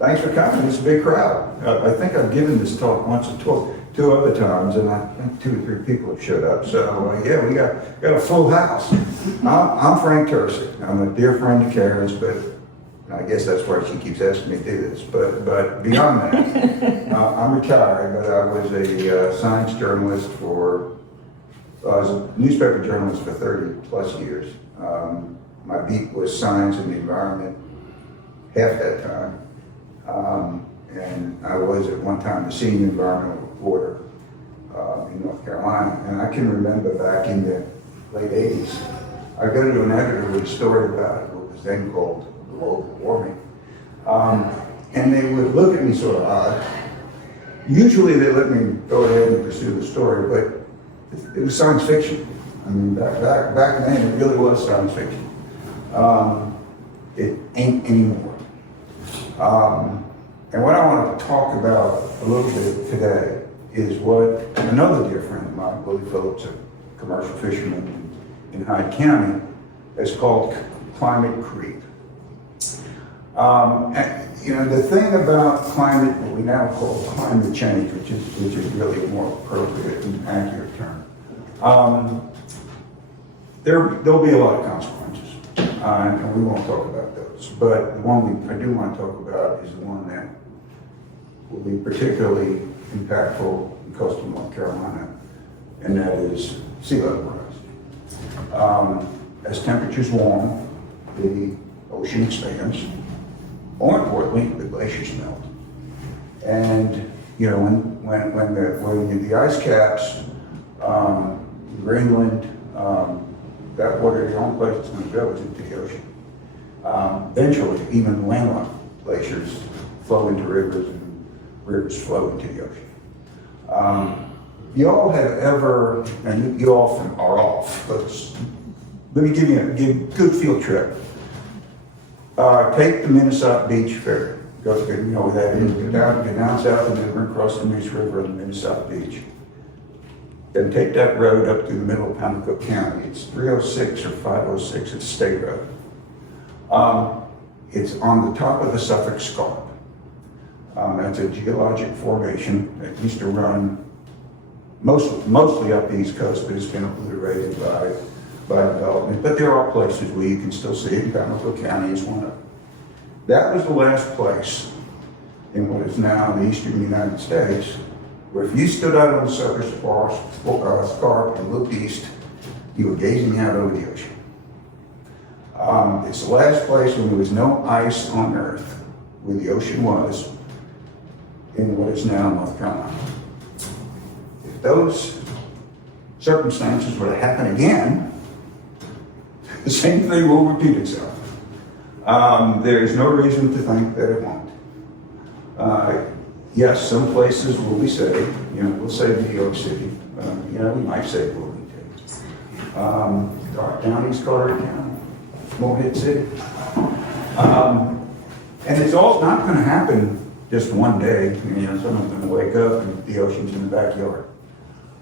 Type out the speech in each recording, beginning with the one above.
Thanks for coming. It's a big crowd. I think I've given this talk once or two other times, and I think 2 or 3 people have showed up. So yeah, we got a full house. I'm Frank Tursi. I'm a dear friend of Karen's, but I guess that's why she keeps asking me to do this. But beyond that, I'm retired, but I was a science journalist I was a newspaper journalist for 30 plus years. My beat was science and the environment half that time. And I was at one time the senior environmental reporter in North Carolina. And I can remember back in the late 80s, I go to an editor with a story about what was then called global warming. And they would look at me sort of odd. Usually they let me go ahead and pursue the story, but it was science fiction. I mean, back then it really was science fiction. It ain't anymore. And what I want to talk about a little bit today is what another dear friend of mine, Willie Phillips, a commercial fisherman in Hyde County, has called climate creep. And, the thing about climate, what we now call climate change, which is really a more appropriate and accurate term, there'll be a lot of consequences, and we won't talk about those. But the one I do want to talk about is the one that will be particularly impactful in coastal North Carolina, and that is sea level rise. As temperatures warm, the ocean expands. More importantly, the glaciers melt. And when the ice caps, Greenland, that water, the only place it's going to go is into the ocean. Eventually, even landlocked glaciers flow into rivers, and rivers flow into the ocean. You all have ever, and you all are off, let me give you a good field trip. Take the Minnesota Beach Ferry. Go, you know where that is. Go down south of the river, across the Moose River on the Minnesota Beach. Then take that road up through the middle of Pamlico County. It's 306 or 506, it's a state road. It's on the top of the Suffolk Scarp. That's a geologic formation that used to run mostly up the East Coast, but it's been obliterated by development. But there are places where you can still see it. Pamlico County is one of them. That was the last place in what is now the eastern United States where if you stood out on the Suffolk Scarp and looked east, you were gazing out over the ocean. It's the last place when there was no ice on Earth, where the ocean was, in what is now North Carolina. If those circumstances were to happen again, the same thing will repeat itself. There is no reason to think that it won't. Yes, some places will be saved. We'll save New York City. We might save Wilmington. Dark County's Carter County, Morehead City. And it's all not going to happen just one day. Someone's going to wake up and the ocean's in the backyard.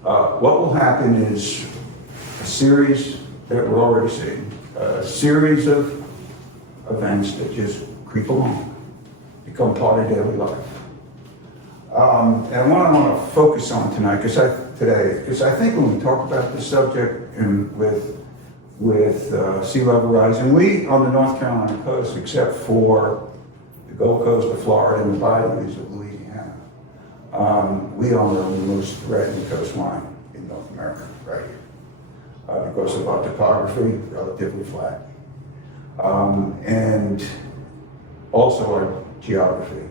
What will happen is a series that we're already seeing, a series of events that just creep along, become part of daily life. And what I want to focus on tonight, because I think when we talk about this subject and with sea level rise, and we on the North Carolina coast, except for the Gulf Coast of Florida and the bayous of Louisiana, we own the most threatened coastline in North America, right here, because of our topography, relatively flat, and also our geography.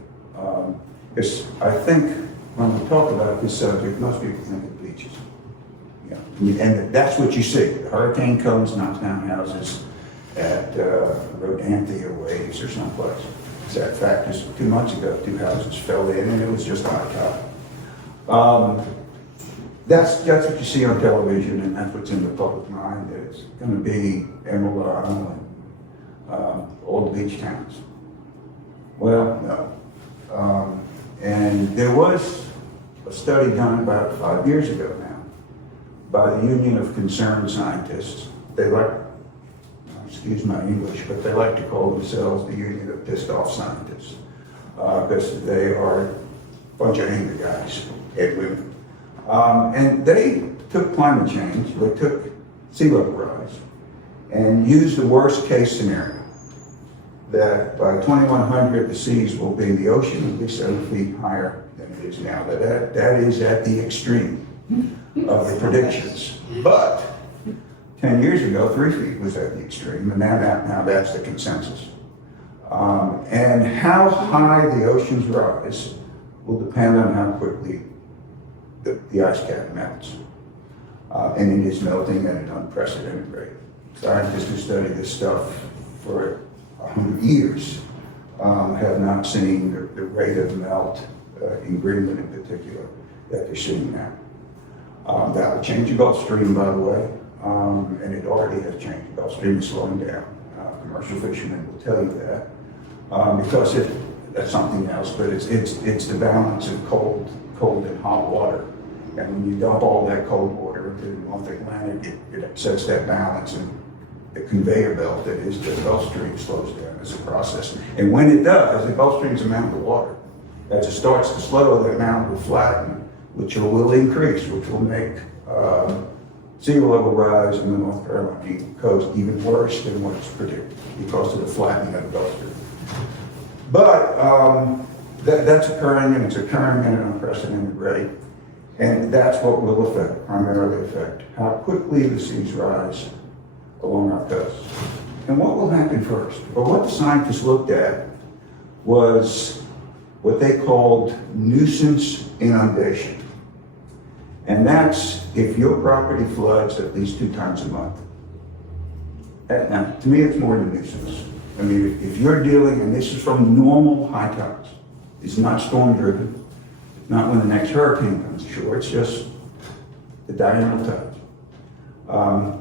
Because I think when we talk about this subject, most people think of beaches. And that's what you see. The hurricane comes, knocks down houses at Rodanthe or Waves or someplace. Sad fact is 2 months ago, 2 houses fell in and it was just high tide. That's what you see on television, and that's what's in the public mind. That it's going to be Emerald Isle and all the beach towns. Well, no. And there was a study done about 5 years ago now by the Union of Concerned Scientists. They like, excuse my English, but they like to call themselves the Union of Pissed Off Scientists. because they are a bunch of angry guys and women. And they took climate change, they took sea level rise, and used the worst case scenario, that by 2100 the seas will be, the ocean will be 7 feet higher than it is now. That is at the extreme of the predictions. But 10 years ago, 3 feet was at the extreme, and now that's the consensus. And how high the oceans rise will depend on how quickly the ice cap melts. And it is melting at an unprecedented rate. Scientists who study this stuff for 100 years have not seen the rate of melt in Greenland in particular that they're seeing now. That will change the Gulf Stream, by the way, and it already has changed. The Gulf Stream is slowing down. Commercial fishermen will tell you that, because that's something else, but it's the balance of cold and hot water. And when you dump all that cold water into the North Atlantic, it upsets that balance, and the conveyor belt that is the Gulf Stream slows down as a process. And when it does, the Gulf Stream's a mountain of water. As it starts to slow, that mountain will flatten, which will increase, which will make sea level rise in the North Carolina coast even worse than what's predicted because of the flattening of the Gulf Stream. But that's occurring, and it's occurring at an unprecedented rate. And that's what will primarily affect how quickly the seas rise along our coast. And what will happen first? Well, what the scientists looked at was what they called nuisance inundation. And that's if your property floods at least 2 times a month. Now, to me, it's more than nuisance. I mean, if you're dealing, and this is from normal high tides, it's not storm driven, not when the next hurricane comes ashore, it's just the diurnal tides.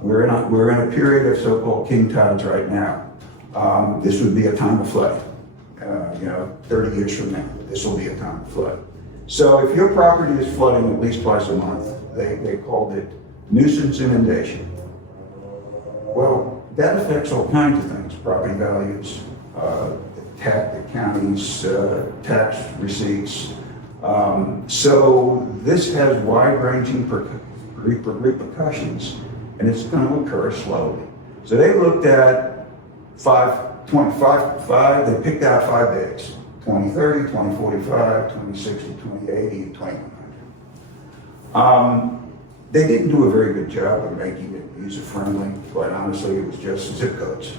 We're in a period of so-called king tides right now. This would be a time of flooding. 30 years from now, this will be a time of flood. So if your property is flooding at least twice a month, they called it nuisance inundation. Well, that affects all kinds of things, property values, the county's tax receipts. So this has wide-ranging repercussions, and it's going to occur slowly. So they looked at 5, they picked out 5 days, 2030, 2045, 2060, 2080, and 2100. They didn't do a very good job of making it user-friendly. Quite honestly, it was just zip codes.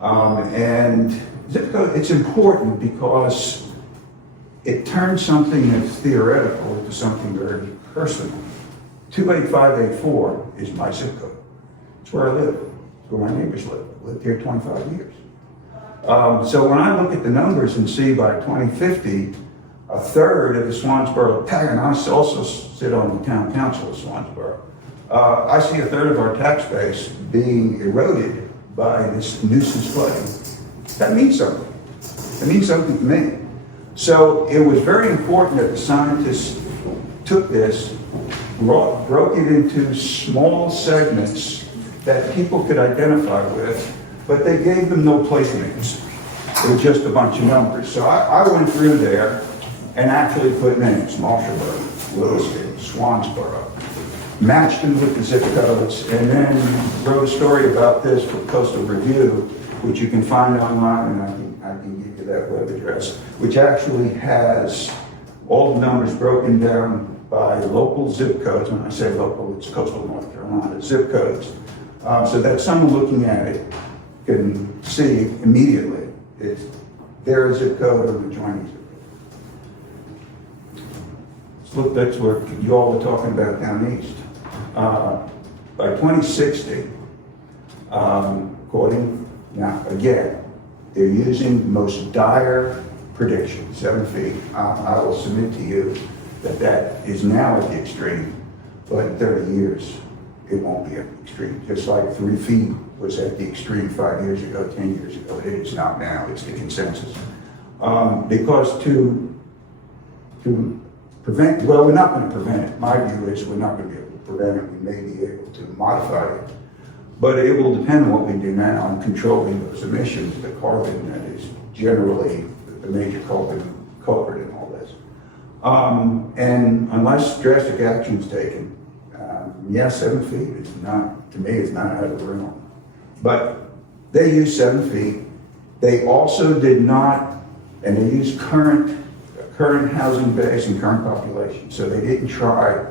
And zip code, it's important because it turns something that's theoretical into something very personal. 28584 is my zip code. It's where I live. It's where my neighbors live. I've lived here 25 years. So when I look at the numbers and see by 2050, a third of the Swansboro tax, and I also sit on the town council of Swansboro, I see a third of our tax base being eroded by this nuisance flooding. That means something. It means something to me. So it was very important that the scientists took this, broke it into small segments that people could identify with, but they gave them no place names. It was just a bunch of numbers. So I went through there and actually put names: Marshallburg, Lewiston, Swansboro, matched them with the zip codes, and then wrote a story about this for Coastal Review, which you can find online, and I can give you that web address, which actually has all the numbers broken down by local zip codes. When I say local, it's coastal North Carolina zip codes, so that someone looking at it can see immediately it's their zip code or the adjoining zip code. Look, that's what you all were talking about down east. By 2060, according, now again, they're using the most dire prediction, 7 feet. I will submit to you that is now at the extreme, but in 30 years, it won't be at the extreme. Just like 3 feet was at the extreme 5 years ago, 10 years ago, it is not now, it's the consensus. Because to prevent, well, we're not going to prevent it. My view is we're not going to be able to prevent it. We may be able to modify it, but it will depend on what we do now on controlling those emissions, the carbon that is generally the major culprit culprit in all this. And unless drastic action is taken, 7 feet is not, to me, it's not out of the realm. But they used 7 feet. They also did not, and they used current housing base and current population. So they didn't try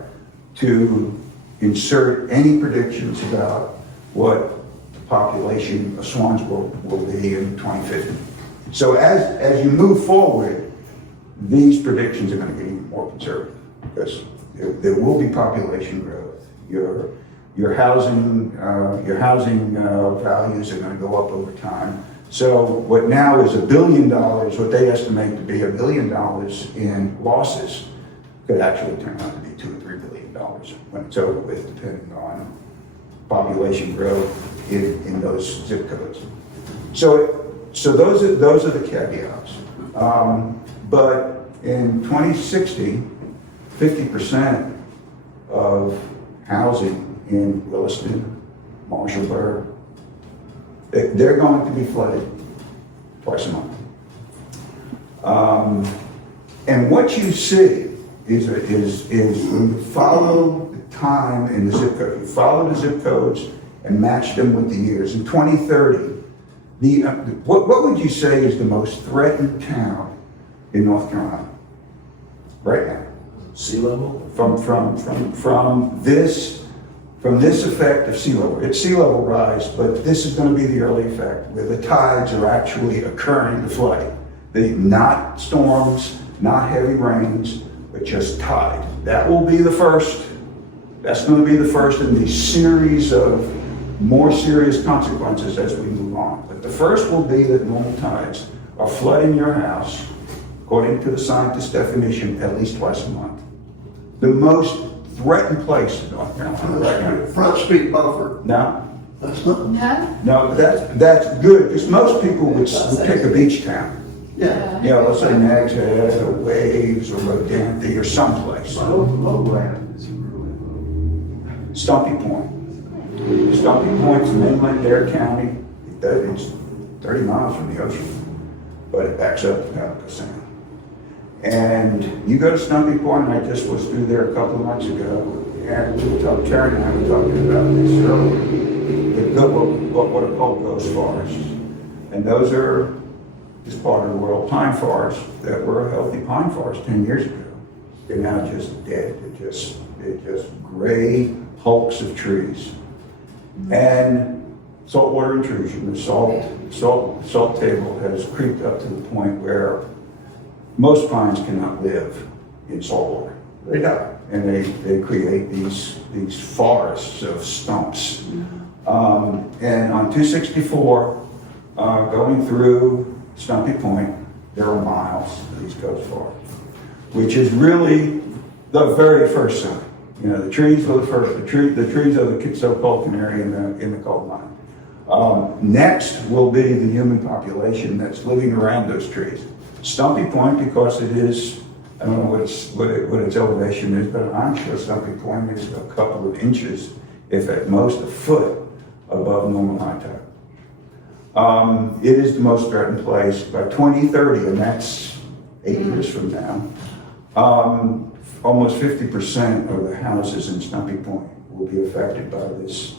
to insert any predictions about what the population of Swansboro will be in 2050. So as you move forward, these predictions are going to get even more conservative because there will be population growth. Your housing values are going to go up over time. So what now is $1 billion, what they estimate to be $1 billion in losses, could actually turn out to be $2 or $3 billion when it's over with, depending on population growth in those zip codes. So those are the caveats. But in 2060, 50% of housing in Williston, Marshallburg, they're going to be flooded twice a month. And what you see is when you follow the time in the zip code, you follow the zip codes and match them with the years. In 2030, what would you say is the most threatened town in North Carolina right now? Sea level? From this effect of sea level. It's sea level rise, but this is going to be the early effect where the tides are actually occurring to flooding. Not storms, not heavy rains, but just tide. That will be the first. That's going to be the first in the series of more serious consequences as we move on. But the first will be that normal tides are flooding your house, according to the scientist's definition, at least twice a month. The most threatened place in North Carolina right now. Front Street buffer. No, That's not. no, that's good, because most people would pick a beach town. Yeah. You know, let's say Nags Head, or Waves, or Rodanthe, or someplace. Lowland is really low. Stumpy Point. Stumpy Point's mainland Dare County. It's 30 miles from the ocean, but it backs up to Pelican Sound. And you go to Stumpy Point, and I just was through there a couple of months ago, and Terry and I were talking about this earlier, what are called ghost forests. And those are just part of the world pine forests that were a healthy pine forest 10 years ago. They're now just dead. They're just gray hulks of trees. And saltwater intrusion, the salt table has creeped up to the point where most pines cannot live in salt water. They die, and they create these forests of stumps. And on 264, going through Stumpy Point, there are miles of these ghost forests, which is really the very first sign. You know, the trees are the first. The trees are the so-called canary in the coal mine. Next will be the human population that's living around those trees. Stumpy Point, because it is, I don't know what its elevation is, but I'm sure Stumpy Point is a couple of inches, if at most a foot, above normal high tide. It is the most threatened place by 2030, and that's 8 years from now. Almost 50% of the houses in Stumpy Point will be affected by this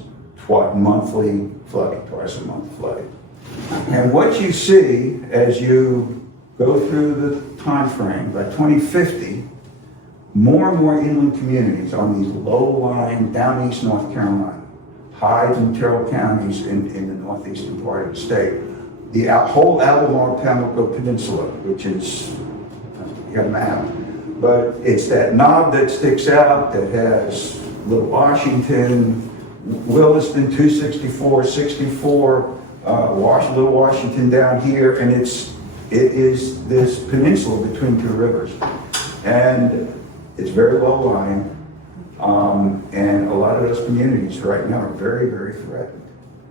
monthly flooding, twice a month flooding. And what you see as you go through the time frame, by 2050, more and more inland communities on these low-lying down east North Carolina, Hyde and Terrell counties in the northeastern part of the state, the whole Albemarle-Pamlico Peninsula, which is, you got a map, but it's that knob that sticks out that has Little Washington, Williston, 264, 64, Little Washington down here, and it is this peninsula between two rivers. And it's very low lying, and a lot of those communities right now are very, very threatened.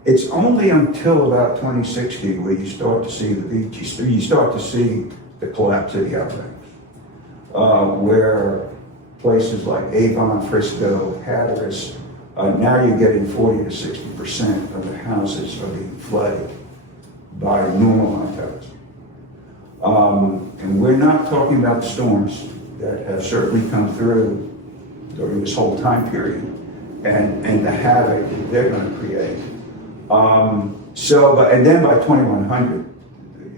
It's only until about 2060 where you start to see the beach, you start to see the collapse of the outback. Where places like Avon, Frisco, Hatteras, now you're getting 40 to 60% of the houses are being flooded by normal high tides. And we're not talking about the storms that have certainly come through during this whole time period and the havoc that they're going to create. And then by 2100,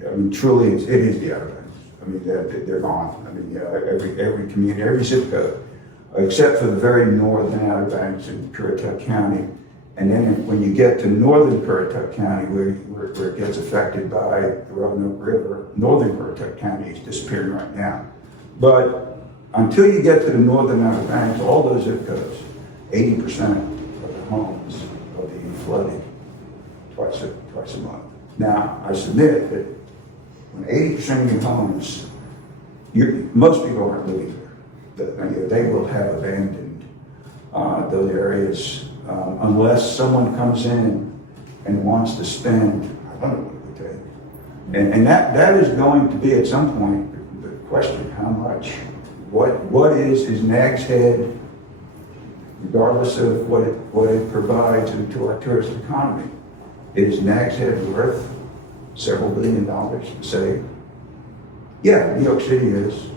I mean, truly, it is the Outer Banks. I mean, they're gone. I mean, every community, every zip code, except for the very northern Outer Banks in Currituck County. And then when you get to northern Currituck County, where it gets affected by the Roanoke River, northern Currituck County is disappearing right now. But until you get to the northern Outer Banks, all those zip codes, 80% of the homes are being flooded twice a month. Now, I submit that when 80% of your homes, most people aren't living there. They will have abandoned those areas unless someone comes in and wants to spend, I don't know what it would take. And that is going to be at some point the question, how much? What is Nag's Head, regardless of what it provides to our tourist economy, is Nag's Head worth several $1 billion to say, yeah, New York City is,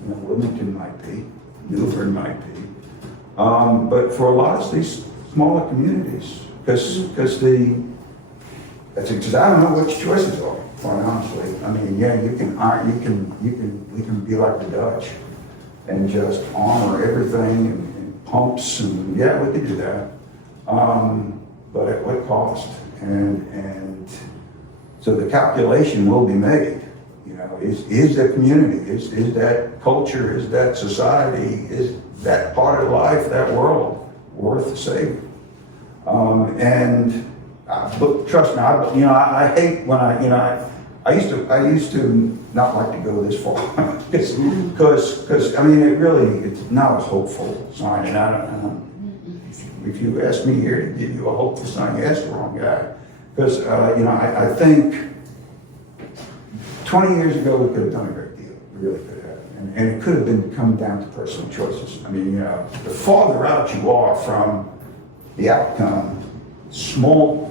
Wilmington might be, Newburgh might be, but for a lot of these smaller communities, because I don't know what your choices are, quite honestly. I mean, yeah, we can be like the Dutch and just honor everything and pumps and yeah, we can do that, but at what cost? And so the calculation will be made. Is that community, is that culture, is that society, is that part of life, that world, worth saving? But trust me, I hate when I used to not like to go this far because I mean it's not a hopeful sign, and I don't. If you ask me here to give you a hopeful sign, you ask the wrong guy, because I think 20 years ago we could have done a great deal, we really could have, and it could have come down to personal choices. I mean, the farther out you are from the outcome,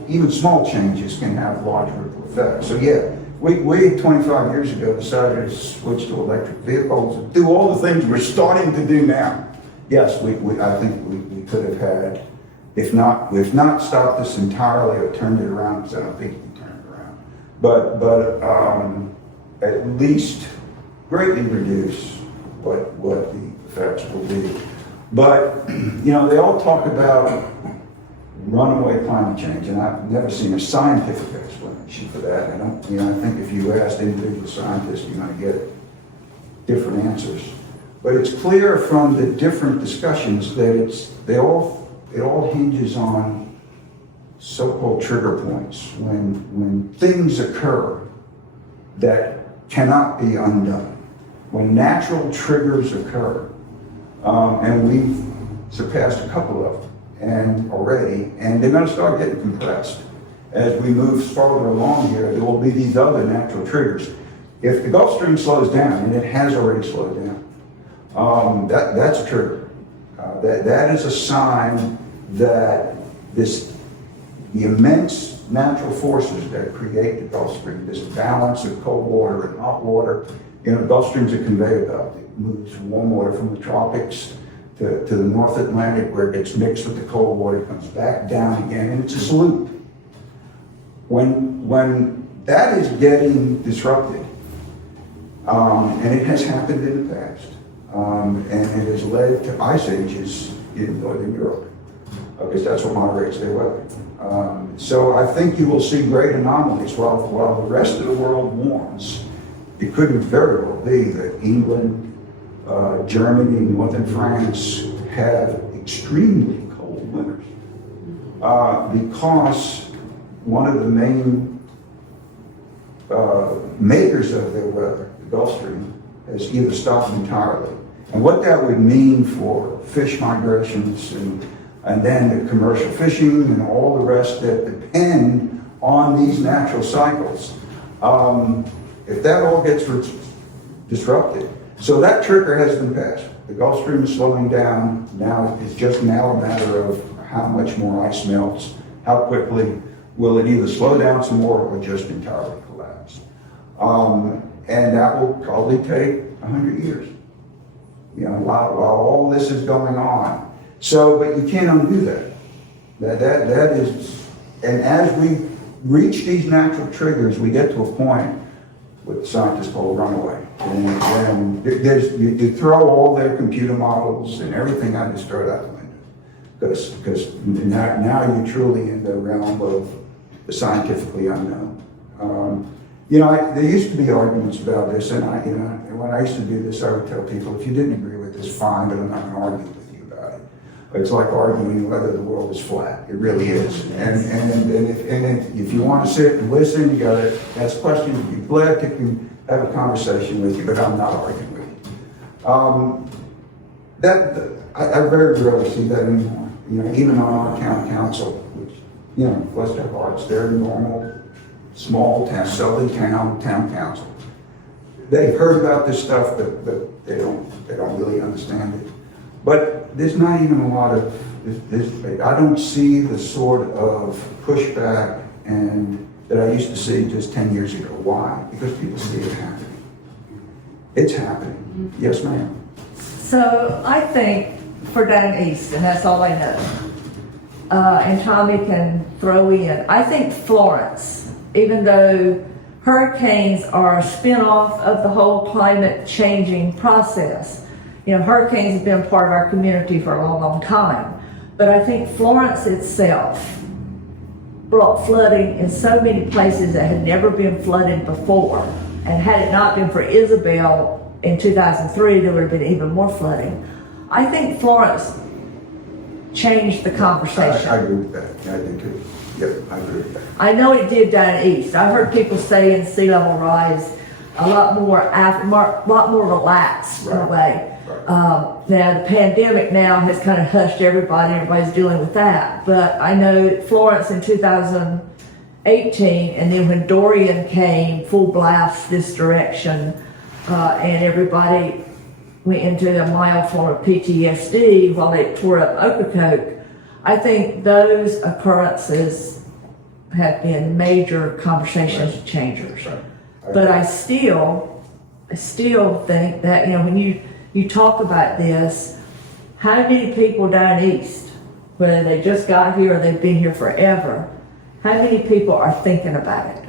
even small changes can have large ripple effects. So yeah, we 25 years ago decided to switch to electric vehicles and do all the things we're starting to do now. Yes, I think we could have had, if not stopped this entirely or turned it around, because I don't think we can turn it around, but at least greatly reduce what the effects will be. But they all talk about runaway climate change, and I've never seen a scientific explanation for that. And I think if you ask individual scientists, you're going to get different answers. But it's clear from the different discussions that it all hinges on so-called trigger points when things occur that cannot be undone. When natural triggers occur, and we've surpassed a couple of them already, and they're going to start getting compressed. As we move farther along here, there will be these other natural triggers. If the Gulf Stream slows down, and it has already slowed down, that's a trigger. That is a sign that the immense natural forces that create the Gulf Stream, this balance of cold water and hot water, the Gulf Stream's a conveyor belt. It moves warm water from the tropics to the North Atlantic, where it gets mixed with the cold water, comes back down again, and it's a loop. When that is getting disrupted, and it has happened in the past, and it has led to ice ages in Northern Europe, because that's what moderates their weather. So I think you will see great anomalies while the rest of the world warms. It could very well be that England, Germany, northern France have extremely cold winters because one of the main makers of their weather, the Gulf Stream, has either stopped entirely. And what that would mean for fish migrations and then the commercial fishing and all the rest that depend on these natural cycles, if that all gets disrupted. So that trigger has been passed. The Gulf Stream is slowing down. Now it's just now a matter of how much more ice melts, how quickly will it either slow down some more or just entirely collapse. And that will probably take 100 years. While all this is going on. So, but you can't undo that. That is, and as we reach these natural triggers, we get to a point what scientists call runaway. And you throw all their computer models and everything out, just throw it out the window. Because now you're truly in the realm of the scientifically unknown. There used to be arguments about this, and when I used to do this, I would tell people, if you didn't agree with this, fine, but I'm not going to argue with you about it. It's like arguing whether the world is flat. It really is. And if you want to sit and listen, you got to ask questions. Be glad to have a conversation with you, but I'm not arguing with you. I very rarely see that anymore. Even on our county council, which bless their hearts, they're normal, small town, southern town council. They've heard about this stuff, but they don't really understand it. But there's not even a lot of this. I don't see the sort of pushback that I used to see just 10 years ago. Why? Because people see it happening. It's happening. Yes, ma'am. So I think for down east, and that's all I know, and Tommy can throw in, I think Florence, even though hurricanes are a spin-off of the whole climate changing process. Hurricanes have been part of our community for a long, long time. But I think Florence itself brought flooding in so many places that had never been flooded before. And had it not been for Isabel in 2003, there would have been even more flooding. I think Florence changed the conversation. I agree with that. Yeah, I do too. Yep, I agree with that. I know it did down east. I heard people say in sea level rise a lot more relaxed in a way. Now the pandemic now has kind of hushed everybody. Everybody's dealing with that. But I know Florence in 2018, and then when Dorian came full blast this direction, and everybody went into a mild form of PTSD while they tore up Ocracoke. I think those occurrences have been major conversation changers. But I still think that, when you talk about this, how many people down east, whether they just got here or they've been here forever, how many people are thinking about it?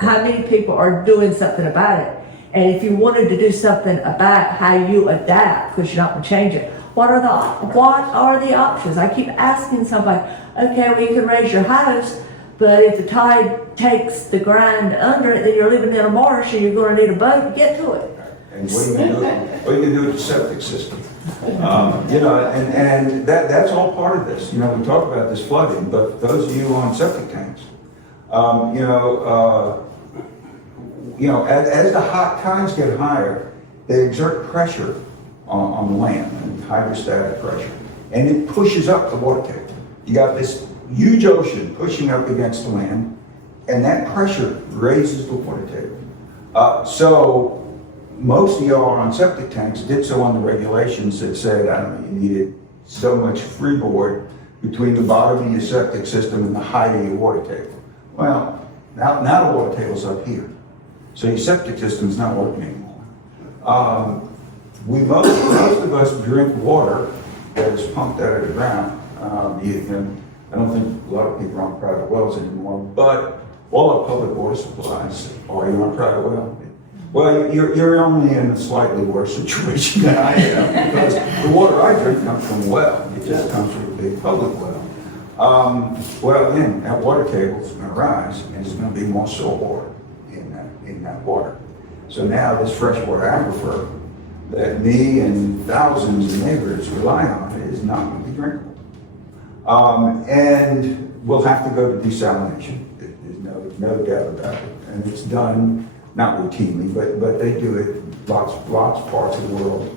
How many people are doing something about it? And if you wanted to do something about how you adapt, because you're not going to change it, what are the options? I keep asking somebody, okay, well, you can raise your house, but if the tide takes the ground under it, then you're living in a marsh and you're going to need a boat to get to it. And what are you going to do with the septic system? And that's all part of this. We talk about this flooding, but those of you on septic tanks, as the hot tides get higher, they exert pressure on the land, and hydrostatic pressure, and it pushes up the water table. You got this huge ocean pushing up against the land, and that pressure raises the water table. So most of y'all on septic tanks did so on the regulations that said, you needed so much freeboard between the bottom of your septic system and the height of your water table. Well, now the water table's up here. So your septic system's not working anymore. Most of us drink water that is pumped out of the ground. I don't think a lot of people are on private wells anymore, but all our public water supplies are on private well. Well, you're only in a slightly worse situation than I am, because the water I drink comes from a well. It just comes from a big public well. Well, again, that water table is going to rise, and there's going to be more salt water in that water. So now this freshwater aquifer that me and thousands of neighbors rely on is not going to be drinkable. And we'll have to go to desalination. There's no doubt about it. And it's done, not routinely, but they do it lots of parts of the world.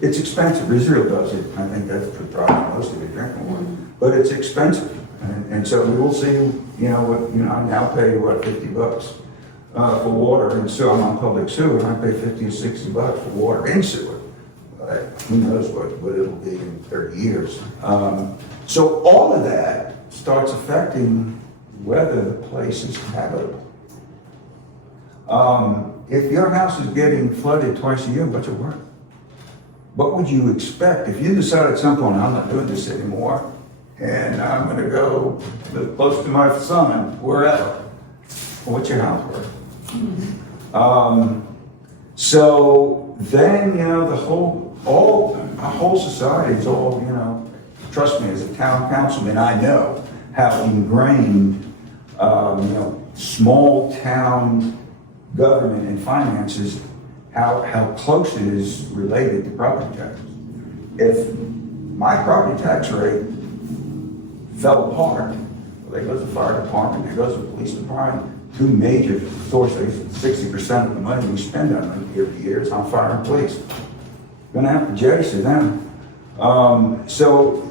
It's expensive. Israel does it. I think that's probably most of the drinking water. But it's expensive. And so we will see, I now pay, $50 for water in sewer. I'm on public sewer, and I pay $50 or $60 for water in sewer. Who knows what it'll be in 30 years. So all of that starts affecting whether the place is habitable. if your house is getting flooded twice a year, what's it worth? What would you expect if you decide at some point, I'm not doing this anymore, and I'm gonna go live close to my son, wherever? Well, what's your house worth? So then, the our whole society is all, trust me, as a town councilman, I know how ingrained, small town government and finances, how close it is related to property taxes. If my property tax rate fell apart, well, there goes the fire department, there goes the police department, two major sources, 60% of the money we spend on them every year is on fire and police. Gonna have to jettison them. So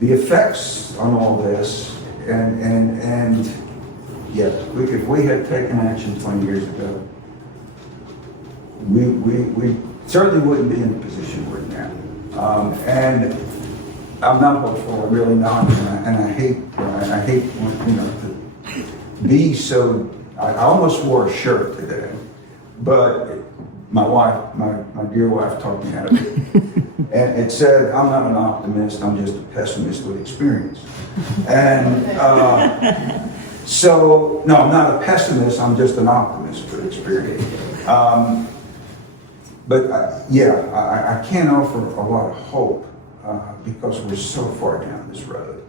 the effects on all this, and yes, if we had taken action 20 years ago, we certainly wouldn't be in the position we're in now. And I'm not hopeful, I'm really not, and I hate to be so. I almost wore a shirt today, but my wife, my dear wife, talked me out of it, and it said, "I'm not an optimist. I'm just a pessimist with experience." And so, no, I'm not a pessimist. I'm just an optimist with experience. But I can't offer a lot of hope because we're so far down this road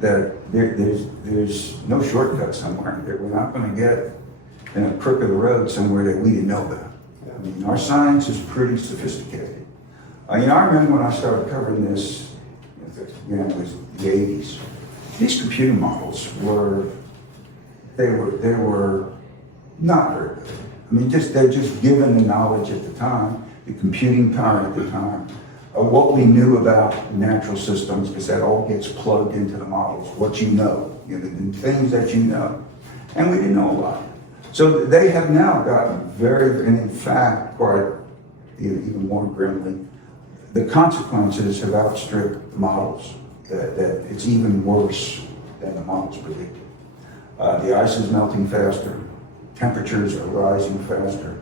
that there's no shortcut somewhere. That we're not going to get in a crook of the road somewhere that we didn't know about. I mean, our science is pretty sophisticated. I remember when I started covering this, it was the 80s. These computer models were not very good. I mean, they're just given the knowledge at the time, the computing power at the time, what we knew about natural systems, because that all gets plugged into the models, what the things that you know. And we didn't know a lot. So they have now gotten and in fact, quite even more grimly, the consequences have outstripped the models, that it's even worse than the models predicted. The ice is melting faster. Temperatures are rising faster.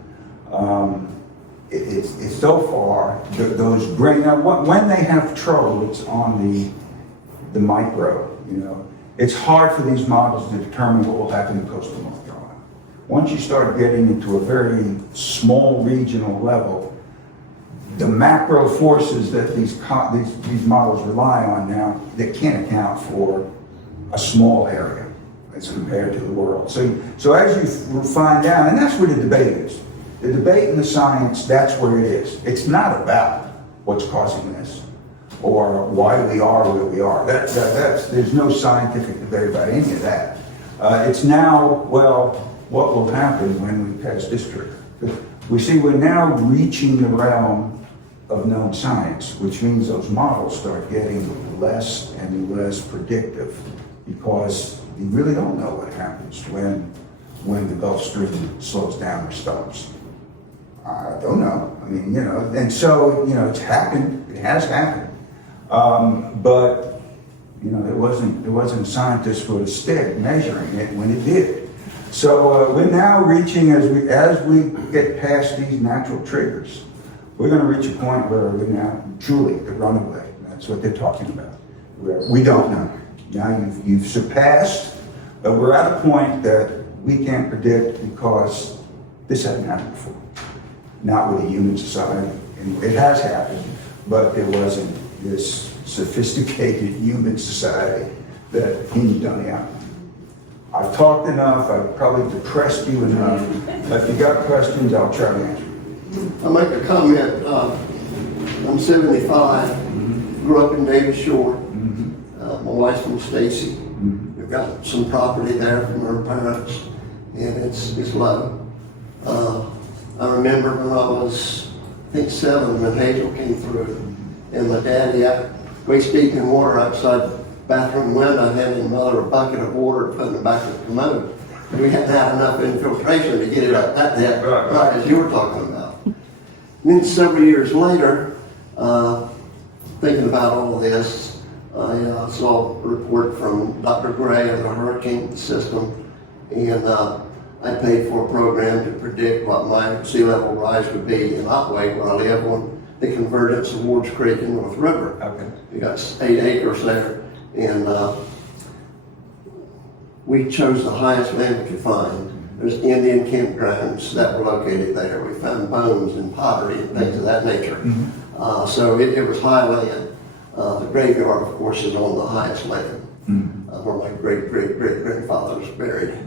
It's so far, those grain, now when they have trouble, it's on the micro, It's hard for these models to determine what will happen in coastal North Carolina. Once you start getting into a very small regional level, the macro forces that these models rely on now, they can't account for a small area as compared to the world. So as you find out, and that's where the debate is. The debate in the science, that's where it is. It's not about what's causing this or why we are where we are. There's no scientific debate about any of that. It's now, well, what will happen when we pass this trigger? We see we're now reaching the realm of known science, which means those models start getting less and less predictive because you really don't know what happens when the Gulf Stream slows down or stops. I don't know. I mean, and so, it's happened. It has happened. But, there wasn't scientists with a stick measuring it when it did. So we're now reaching, as we get past these natural triggers, we're going to reach a point where we're now truly the runaway. That's what they're talking about. We don't know. Now you've surpassed, but we're at a point that we can't predict because this hasn't happened before. Not with a human society. And it has happened, but there wasn't this sophisticated human society that hinged on the outcome. I've talked enough, I've probably depressed you enough. If you got questions, I'll try to answer. I'll make a comment. I'm 75, grew up in Davis Shore. My wife's from Stacy. We've got some property there from her parents, and it's low. I remember when I was, I think 7, when Hazel came through, and my daddy, waist deep in water outside the bathroom window, had his mother a bucket of water to put in the back of the commode. We hadn't had enough infiltration to get it up that depth, right as you were talking about. And then several years later, thinking about all of this, I saw a report from Dr. Gray of the hurricane system, and I paid for a program to predict what my sea level rise would be in Otway, where I live on the convergence of Wards Creek and North River. Okay. We got 8 acres there, and we chose the highest land we could find. There's Indian campgrounds that were located there. We found bones and pottery and things of that nature. So it was high land. The graveyard, of course, is on the highest land, where my great-great-great-grandfather was buried.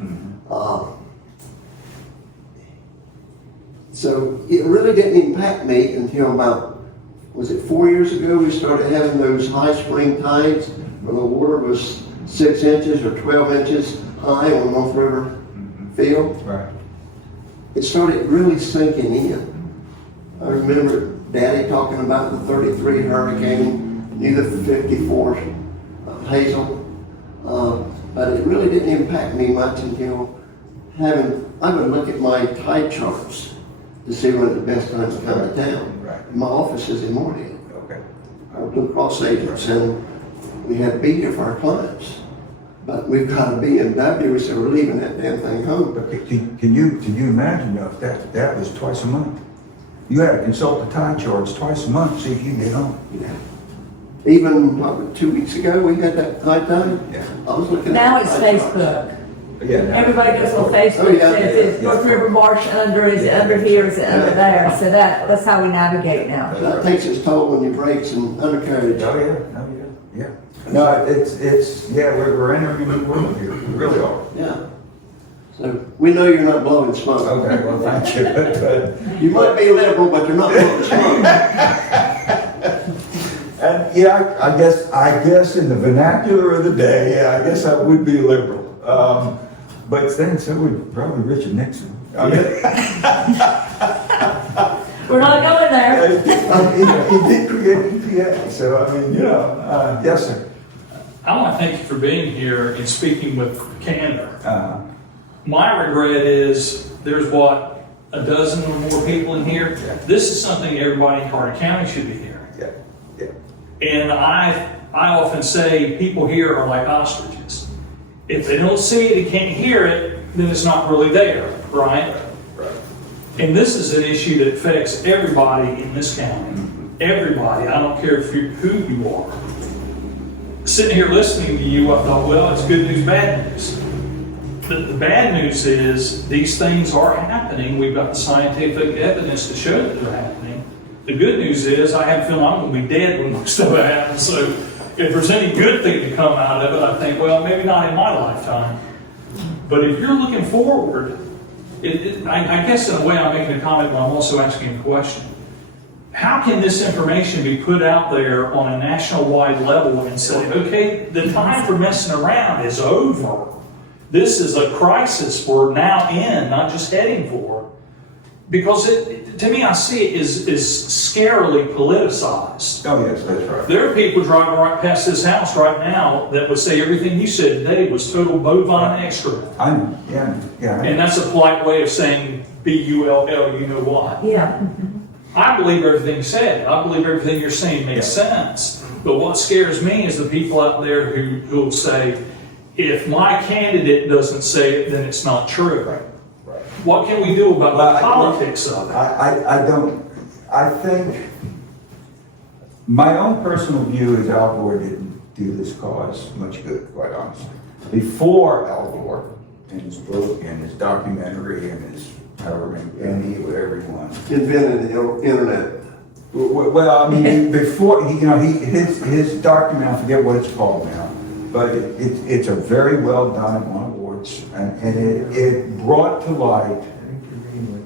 So it really didn't impact me until about, was it 4 years ago, we started having those high spring tides where the water was 6 inches or 12 inches high on North River field. Right. It started really sinking in. I remember Daddy talking about the 33 hurricane, knew the 54 Hazel, but it really didn't impact me much until I would look at my tide charts to see when the best time to come to town. Right. My office is in Mordale. Okay. Our Blue Cross agents, and we have B for our clients. But we've got a BMW, so we're leaving that damn thing home. But can you imagine though, if that was twice a month? You had to consult the tide charts twice a month to see if you can get home. Yeah. Even, what, 2 weeks ago, we had that high time? Yeah. I was looking at Now the it's tide charts. Facebook. Yeah. Everybody goes on Facebook, Oh, yeah. says, is North River Marsh under, is it under here, is it under there? So that's how we navigate now. That takes its toll on your brakes and undercarriage. Oh, yeah, oh, yeah, yeah. No, we're entering a new world here, we really are. Yeah. So we know you're not blowing smoke. Okay, well, thank you. But, You might be liberal, but you're not blowing smoke. and yeah, I guess in the vernacular of the day, yeah, I guess I would be liberal. But then so would probably Richard Nixon. I mean, We're not going there. he did create EPA, so I mean, yes, sir. I want to thank you for being here and speaking with candor. Uh, My regret is there's a dozen or more people in here. Yeah. This is something everybody in Carter County should be hearing. yeah, yeah. And I often say people here are like ostriches. If they don't see it, they can't hear it, then it's not really there, right? Right. And this is an issue that affects everybody in this county. Everybody. I don't care who you are. Sitting here listening to you, I thought, well, it's good news, bad news. The bad news is these things are happening. We've got the scientific evidence to show that they're happening. The good news is I have a feeling I'm going to be dead when most of it happens. So if there's any good thing to come out of it, I think, well, maybe not in my lifetime. But if you're looking forward, I guess in a way I'm making a comment, but I'm also asking a question. How can this information be put out there on a national-wide level and say, okay, the time for messing around is over. This is a crisis we're now in, not just heading for. Because to me, I see it is scarily politicized. Oh, yes, that's right. There are people driving right past this house right now that would say everything you said today was total bovine extra. Yeah. And that's a polite way of saying B-U-L-L, you know what. Yeah. I believe everything you said. I believe everything you're saying makes sense. But what scares me is the people out there who will say, if my candidate doesn't say it, then it's not true. Right. What can we do about the politics of it? I think my own personal view is Al Gore didn't do this cause much good, quite honestly. Before Al Gore and his book and his documentary and his however many penny, whatever he wants. Invented the internet. Well, I mean, before, his document, I forget what it's called now, but it's a very well done, it won awards, and it brought to light,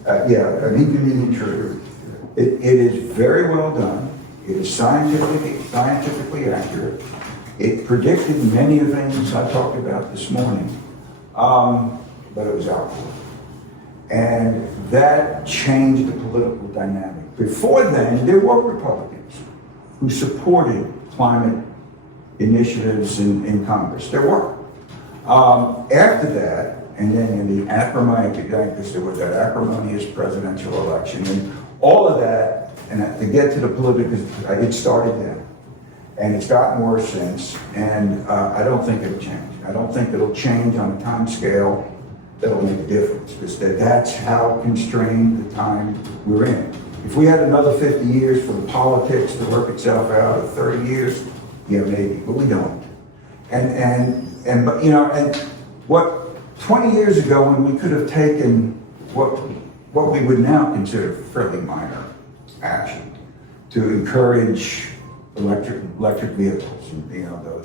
an inconvenient truth. It is very well done. It is scientifically accurate. It predicted many of the things I talked about this morning, but it was out there. And that changed the political dynamic. Before then, there were Republicans who supported climate initiatives in Congress. There were. After that, and then in the acrimonious, there was that acrimonious presidential election, and all of that, and to get to the political, it started then. And it's gotten worse since, and I don't think it'll change. I don't think it'll change on a time scale that'll make a difference, because that's how constrained the time we're in. If we had another 50 years for the politics to work itself out, or 30 years, yeah, maybe, but we don't. But you know, and what 20 years ago, when we could have taken what we would now consider fairly minor action to encourage electric vehicles, and, you know,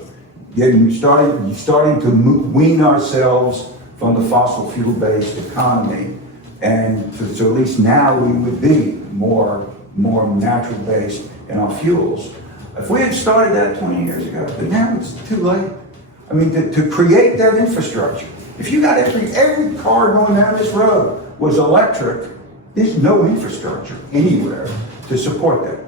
starting to wean ourselves from the fossil fuel-based economy, and so at least now we would be more natural-based in our fuels. If we had started that 20 years ago, but now it's too late. I mean, to create that infrastructure. If you got every car going down this road was electric, there's no infrastructure anywhere to support that.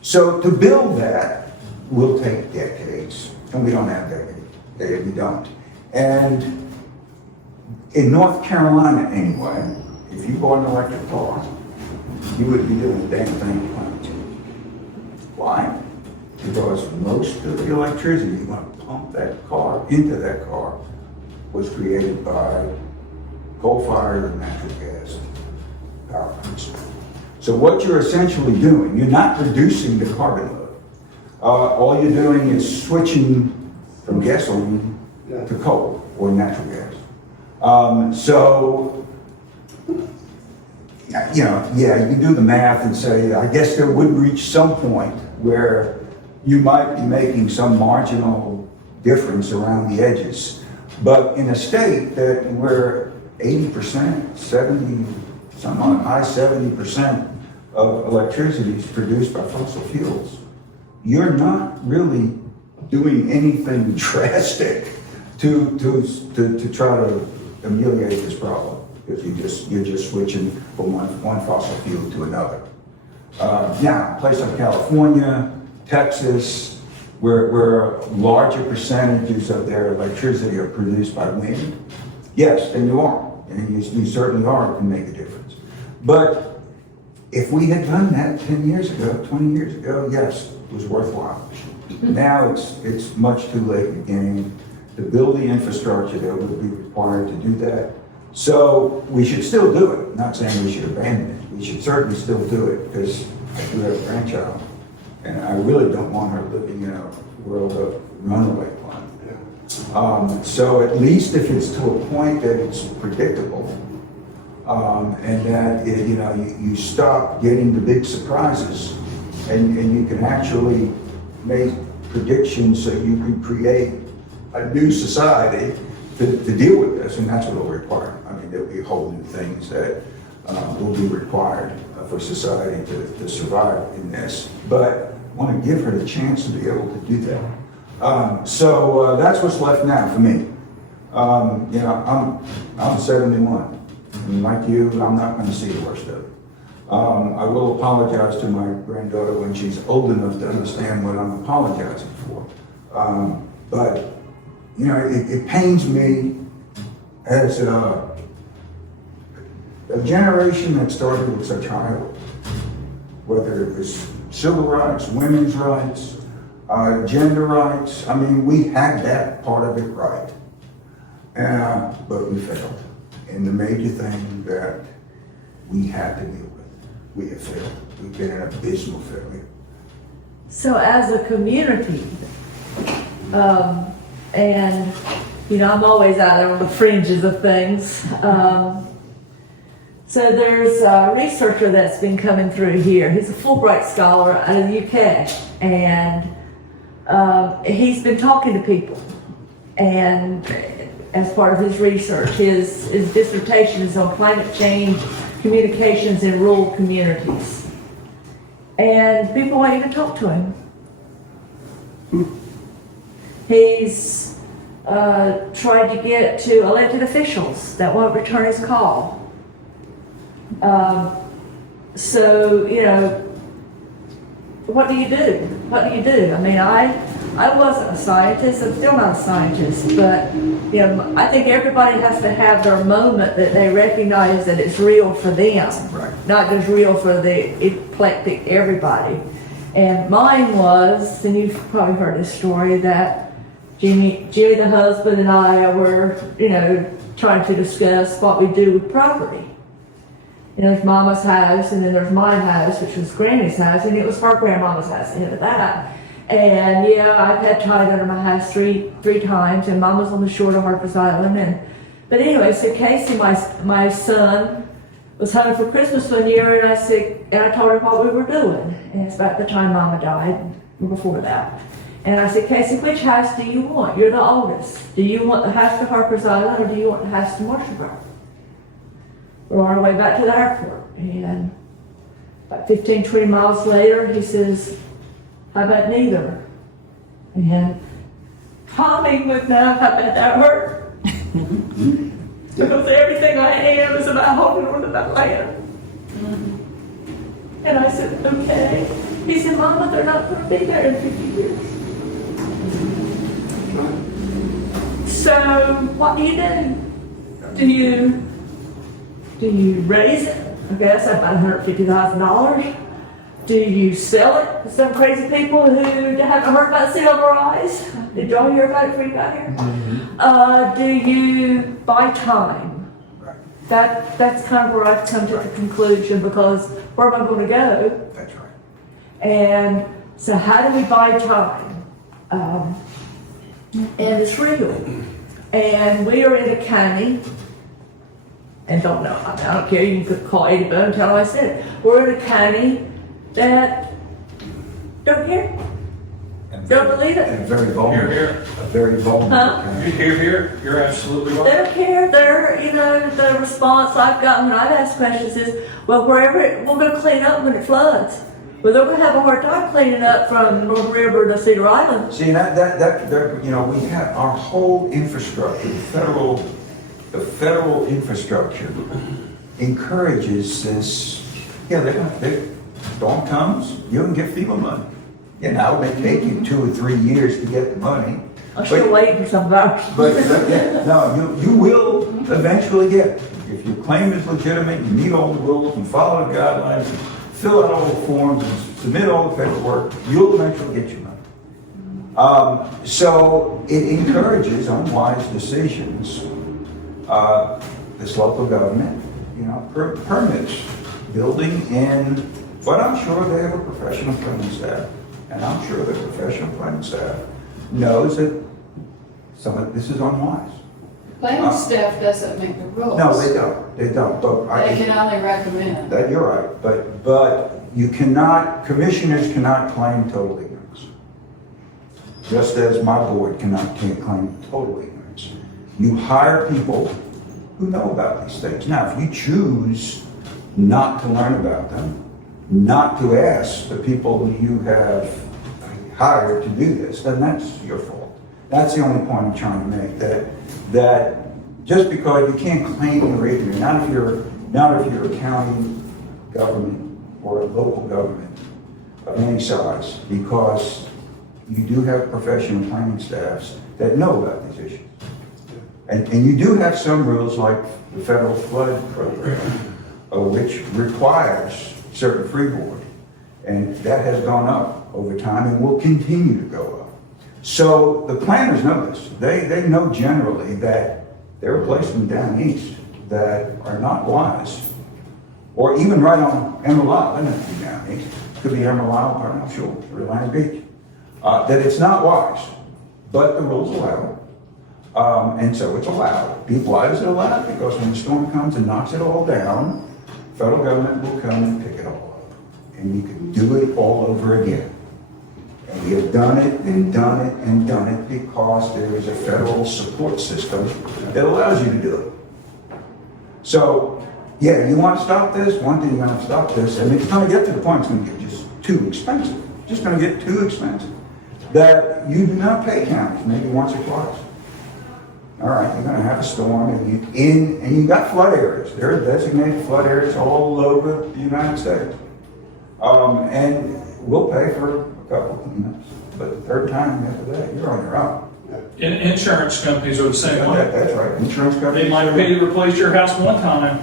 So to build that will take decades, and we don't have decades. We don't. And in North Carolina anyway, if you bought an electric car, you would be doing the damn thing with climate change. Why? Because most of the electricity you want to pump that car into that car was created by coal-fired and natural gas power plants. So what you're essentially doing, you're not reducing the carbon load. All you're doing is switching from gasoline to coal or natural gas. So, you know, yeah, you can do the math and say, I guess there would reach some point where you might be making some marginal difference around the edges. But in a state that where 80%, 70, some high 70% of electricity is produced by fossil fuels, you're not really doing anything drastic to try to ameliorate this problem, because you're just switching from one fossil fuel to another. Now, a place like California, Texas, where larger percentages of their electricity are produced by wind, yes, then you are, and you certainly are, can make a difference. But if we had done that 10 years ago, 20 years ago, yes, it was worthwhile. Now it's much too late in the game to build the infrastructure that would be required to do that. So we should still do it. I'm not saying we should abandon it. We should certainly still do it, because I do have a grandchild, and I really don't want her living in a world of runaway climate. So at least if it's to a point that it's predictable, and that you stop getting the big surprises, and you can actually make predictions so you can create a new society to deal with this, and that's what it'll require. I mean, there'll be whole new things that will be required for society to survive in this, but I want to give her the chance to be able to do that. So that's what's left now for me. I'm 71, and like you, I'm not going to see the worst of it. I will apologize to my granddaughter when she's old enough to understand what I'm apologizing for. But it pains me as a generation that started with such high hopes, whether it was civil rights, women's rights, gender rights. I mean, we had that part of it right, but we failed. And the major thing that we had to deal with, we have failed. We've been an abysmal failure. So as a community, and I'm always out there on the fringes of things. So there's a researcher that's been coming through here. He's a Fulbright scholar out of the UK, and he's been talking to people. And as part of his research, his dissertation is on climate change communications in rural communities. And people won't even talk to him. He's tried to get to elected officials that won't return his call. So, what do you do? What do you do? I mean, I wasn't a scientist, I'm still not a scientist, but I think everybody has to have their moment that they recognize that it's real for them, Right. Not just real for the eclectic everybody. And mine was, and you've probably heard this story, that Jimmy the husband and I were, trying to discuss what we do with property. And there's Mama's house, and then there's my house, which was Granny's house, and it was her grandmama's house ahead of that. And yeah, I've had tide under my house three times, and Mama's on the shore of Harper's Island. But anyway, so Casey, my son, was home for Christmas one year, and I told her what we were doing. And it's about the time Mama died, or before that. And I said, Casey, which house do you want? You're the oldest. Do you want the house to Harper's Island, or do you want the house to Marshallboro? We're on our way back to the airport, and about 15, 20 miles later, he says, how about neither? And calming with now, how about that hurt? Because everything I am is about holding on to that land. And I said, okay. He said, Mama, they're not going to be there in 50 years. So what do? Do you raise it? I guess about $150,000. Do you sell it to some crazy people who haven't heard about Silver Rise? Did y'all hear about it before you got here? Do you buy time? That's kind of where I've come to the conclusion, because where am I going to go? That's right. And so how do we buy time? And it's real. And we are in a county, and don't know, I don't care, you could call Eddie Bone and tell him I said it. We're in a county that don't care, don't believe it. And very vulnerable. Here. A very vulnerable. Huh? community. Here, you're absolutely They right. don't care. The response I've gotten when I've asked questions is, well, we're going to clean up when it floods. Well, they're going to have a hard time cleaning up from North River to Cedar Island. See, we have our whole infrastructure, the federal infrastructure encourages this. Storm comes, you can get FEMA money. It may take you 2 or 3 years to get the money. I'm still waiting for some of ours. You will eventually get it. If your claim is legitimate, you meet all the rules, you follow the guidelines, fill out all the forms, and submit all the paperwork, you'll eventually get your money. So it encourages unwise decisions. This local government, permits building in, but I'm sure they have a professional planning staff, and I'm sure the professional planning staff knows that some of this is unwise. Planning staff doesn't make the rules. No, they don't, but They can only recommend. that you're right, but commissioners cannot claim total ignorance. Just as my board can't claim total ignorance. You hire people who know about these things. Now, if you choose not to learn about them, not to ask the people who you have hired to do this, then that's your fault. That's the only point I'm trying to make, that just because you can't claim you're ignorant, not if you're a county government or a local government of any size, because you do have professional planning staffs that know about these issues. And you do have some rules like the federal flood program, which requires certain freeboard. And that has gone up over time and will continue to go up. So the planners know this. They know generally that there are places down east that are not wise, or even right on Emerald Isle, doesn't have to be down east. It could be Emerald Isle, Parnell Shore, or Atlantic Beach. That it's not wise, but the rules allow it. And so it's allowed. Why is it allowed? Because when the storm comes and knocks it all down, the federal government will come and pick it all up. And you can do it all over again. And we have done it and done it and done it because there is a federal support system that allows you to do it. So, yeah, you want to stop this? One thing you're going to stop this, and it's going to get to the point it's going to get just too expensive. Just going to get too expensive. That you do not pay counties, maybe once or twice. All right, you're going to have a storm, and you got flood areas. There are designated flood areas all over the United States. And we'll pay for a couple of cleanups, but the third time after that, you're on your own. Insurance companies are the same way. That's right, insurance companies. They might pay you to replace your house one time,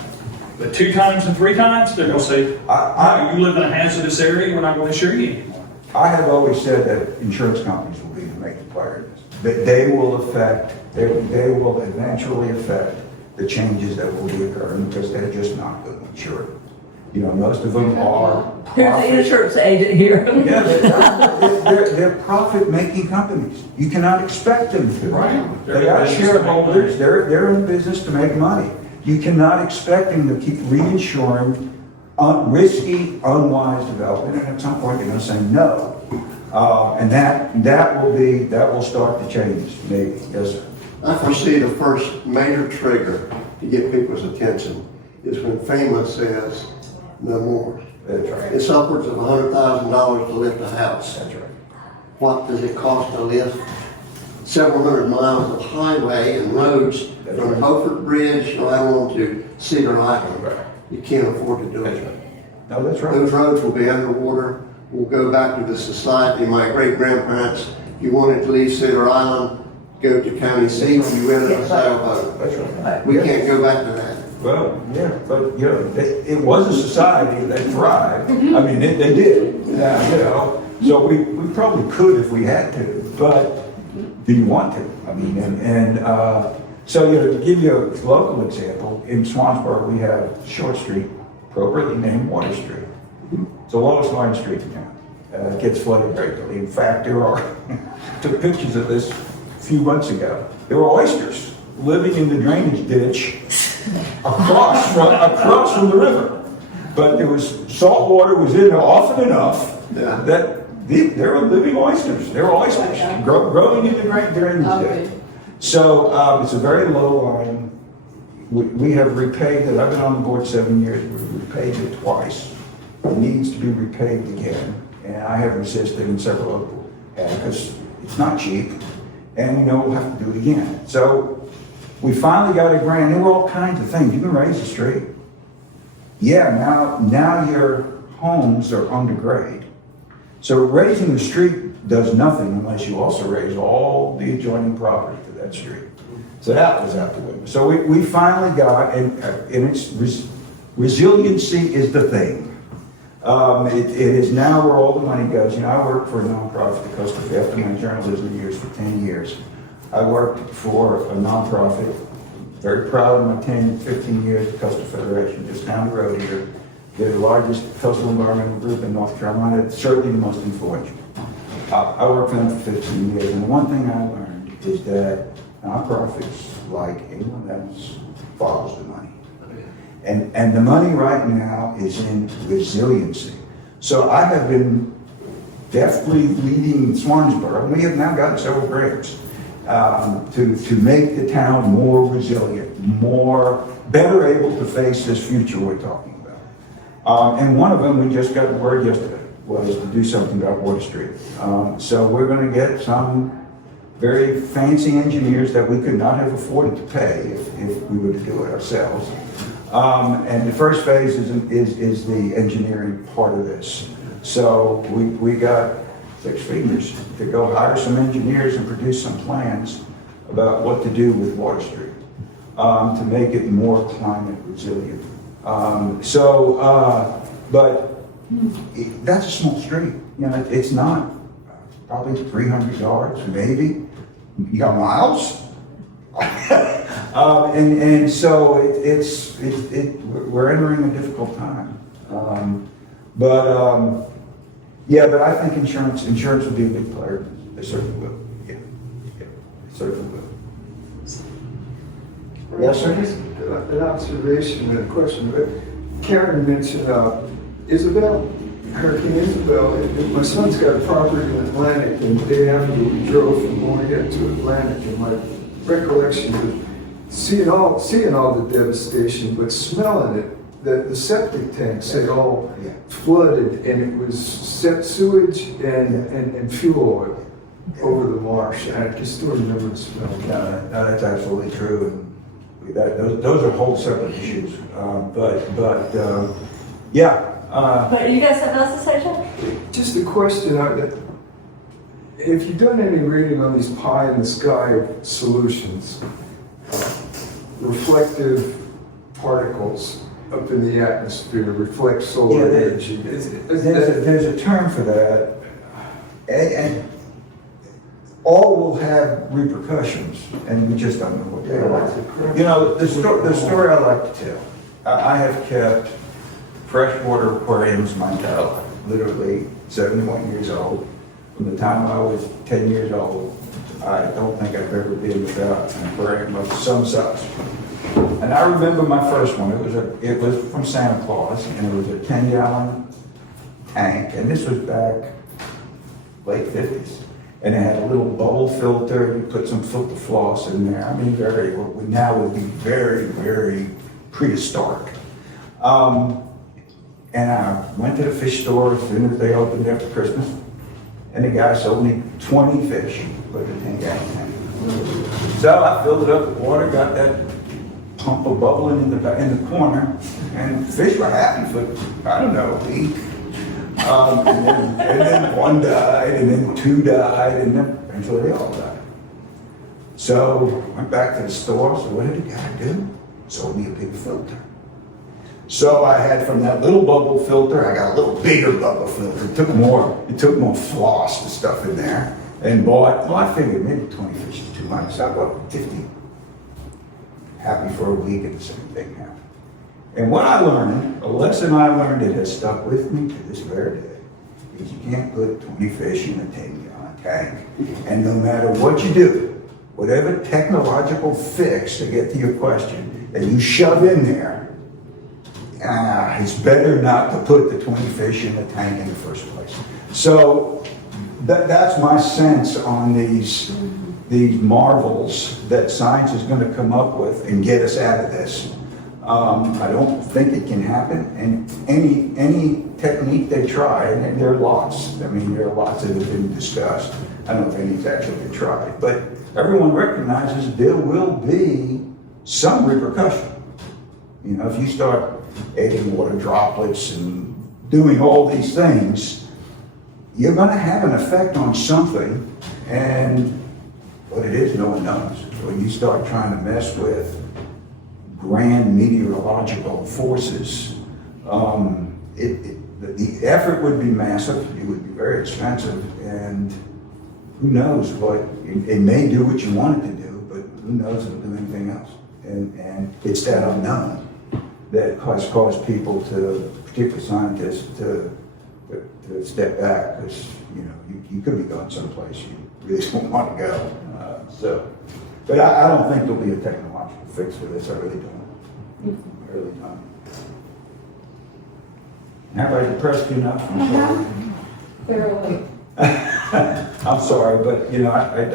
but 2 times and 3 times, they're gonna say, no, you live in a hazardous area, we're not gonna insure you anymore. I have always said that insurance companies will be the main player in this. That they will eventually affect the changes that will be occurring because they're just not good insured. You know, most of them are. Here's the insurance agent here. Yeah, they're profit-making companies. You cannot expect them to. Right. They are shareholders, they're in business to make money. You cannot expect them to keep reinsuring risky, unwise development, and at some point they're gonna say no. And that will start to change, maybe, yes, sir. I foresee the first major trigger to get people's attention is when FEMA says no more. That's right. It's upwards of $100,000 to lift a house. That's right. What does it cost to lift several hundred miles of highway and roads That's from right. Beaufort Bridge right on to Cedar Island? Right. You can't afford to do That's it. right. No, that's right. Those roads will be underwater. We'll go back to the society. My great-grandparents, if you wanted to leave Cedar Island, go to county seats, you rented a sailboat. That's right. We can't go back to that. Well, yeah, but, you know, it was a society that thrived. I mean, they did, yeah, you know. So we probably could if we had to, but do you want to? I mean, so, you know, to give you a local example, in Swansboro, we have Short Street, appropriately named Water Street. It's the lowest lying street in town. It gets flooded regularly. In fact, took pictures of this a few months ago. There were oysters living in the drainage ditch across from the river. But there was, salt water was in there often enough that there were living oysters. There were oysters growing in the drainage ditch. So it's a very low line. We have repaid it. I've been on the board 7 years. We've repaid it twice. It needs to be repaid again. And I have resisted and several of them have because it's not cheap. And we know we'll have to do it again. So we finally got a grant. There were all kinds of things. You can raise the street. Yeah, now your homes are under grade. So raising the street does nothing unless you also raise all the adjoining property to that street. So that was out the window. So we finally got, and it's resiliency is the thing. It is now where all the money goes. You know, I worked for a nonprofit, the Coastal Fair, after my journalism years for 10 years. I worked for a nonprofit, very proud of my 10, 15 years at Coastal Federation, just down the road here. They're the largest coastal environmental group in North Carolina, it's certainly the most influential. I worked for them for 15 years, and the one thing I learned is that nonprofits, like anyone else, follows the money. And the money right now is in resiliency. So I have been deftly leading Swansboro, and we have now gotten several grants to make the town more resilient, better able to face this future we're talking about. And one of them, we just got word yesterday, was to do something about Water Street. So we're going to get some very fancy engineers that we could not have afforded to pay if we were to do it ourselves. And the first phase is the engineering part of this. So we got 6 figures to go hire some engineers and produce some plans about what to do with Water Street to make it more climate resilient. But that's a small street. You know, it's not probably 300 yards, maybe. You got miles. And so we're entering a difficult time. But I think insurance will be a big player. They certainly will. Yeah, they certainly will. Yes, sir. An observation and a question. But Karen mentioned Hurricane Isabel. My son's got a property in Atlantic, and the day after we drove from Morehead to Atlantic, and my recollection of seeing all the devastation, but smelling it, the septic tanks had all flooded, and it was sewage and fuel oil over the marsh. I just still remember the smell. No, that's absolutely true. And those are whole separate issues. Yeah. But you guys have nothing to say, Jeff? Just a question. Have you done any reading on these pie in the sky solutions? Reflective particles up in the atmosphere reflect solar energy. There's a term for that. And all will have repercussions, and we just don't know what they are. You know, the story I like to tell, I have kept freshwater aquariums my entire life, literally 71 years old. From the time I was 10 years old, I don't think I've ever been without an aquarium of some size. And I remember my first one. It was from Santa Claus, and it was a 10-gallon tank, and this was back late 50s. And it had a little bubble filter. You put some filter floss in there. I mean, what now would be very, very prehistoric. And I went to the fish store as soon as they opened after Christmas, and the guy sold me 20 fish with a 10-gallon tank. So I filled it up with water, got that pump of bubbling in the corner, and fish were happy for, I don't know, a week. And then one died, and then two died, and then eventually they all died. So went back to the store. So what did the guy do? Sold me a big filter. So I had from that little bubble filter, I got a little bigger bubble filter. It took more floss and stuff in there, and bought. Well, I figured maybe 20 fish is too much. So I bought 50. Happy for a week, and the same thing happened. And what I learned, a lesson I learned that has stuck with me to this very day, is you can't put 20 fish in a 10-gallon tank. And no matter what you do, whatever technological fix, to get to your question, that you shove in there, it's better not to put the 20 fish in the tank in the first place. So that's my sense on these marvels that science is going to come up with and get us out of this. I don't think it can happen, and any technique they try, and there are lots. I mean, there are lots that have been discussed. I don't know if any's actually been tried, but everyone recognizes there will be some repercussion. You know, if you start adding water droplets and doing all these things, you're going to have an effect on something, and what it is, no one knows. When you start trying to mess with grand meteorological forces, the effort would be massive, it would be very expensive, and who knows what, it may do what you want it to do, but who knows if it'll do anything else. And it's that unknown that has caused people to, particularly scientists, to step back, because you could be going someplace you really don't want to go. But I don't think there'll be a technological fix for this. I really don't. I really don't. Have I depressed you enough? I'm sorry. Fairly. I'm sorry, but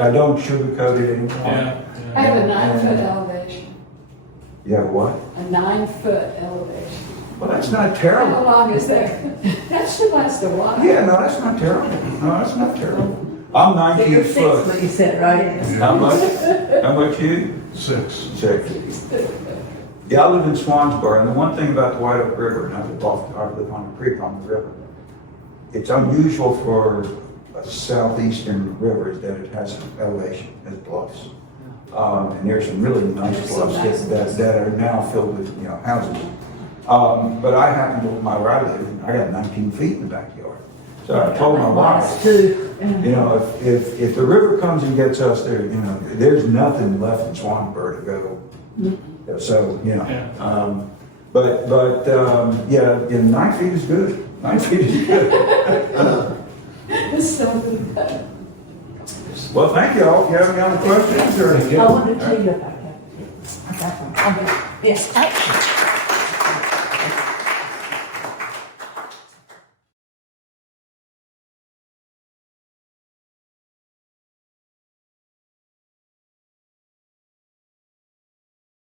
I don't sugarcoat it anymore. Yeah. I have a 9-foot elevation, You have what? a 9-foot elevation. Well, that's not How terrible. long is that? That should last a while. Yeah, no, that's not terrible. No, that's not terrible. I'm 19 You're 6 foot. foot, you said, right? How much? How much you? 6. 6. Yeah, I live in Swansboro, and the one thing about the White Oak River, and I live on a creek on the river, it's unusual for a southeastern river is that it has an elevation, has bluffs. And there's some really nice bluffs that are now filled with houses. But I happen to, where I live, I got 19 feet in the backyard. So I told my wife, Too. if the river comes and gets us there, there's nothing left in Swansboro to go. So, but 9 feet is good. 9 feet is good. Something better. Well, thank you all. If you have any other questions or. I wanted to tell you about that. I got one. Yes.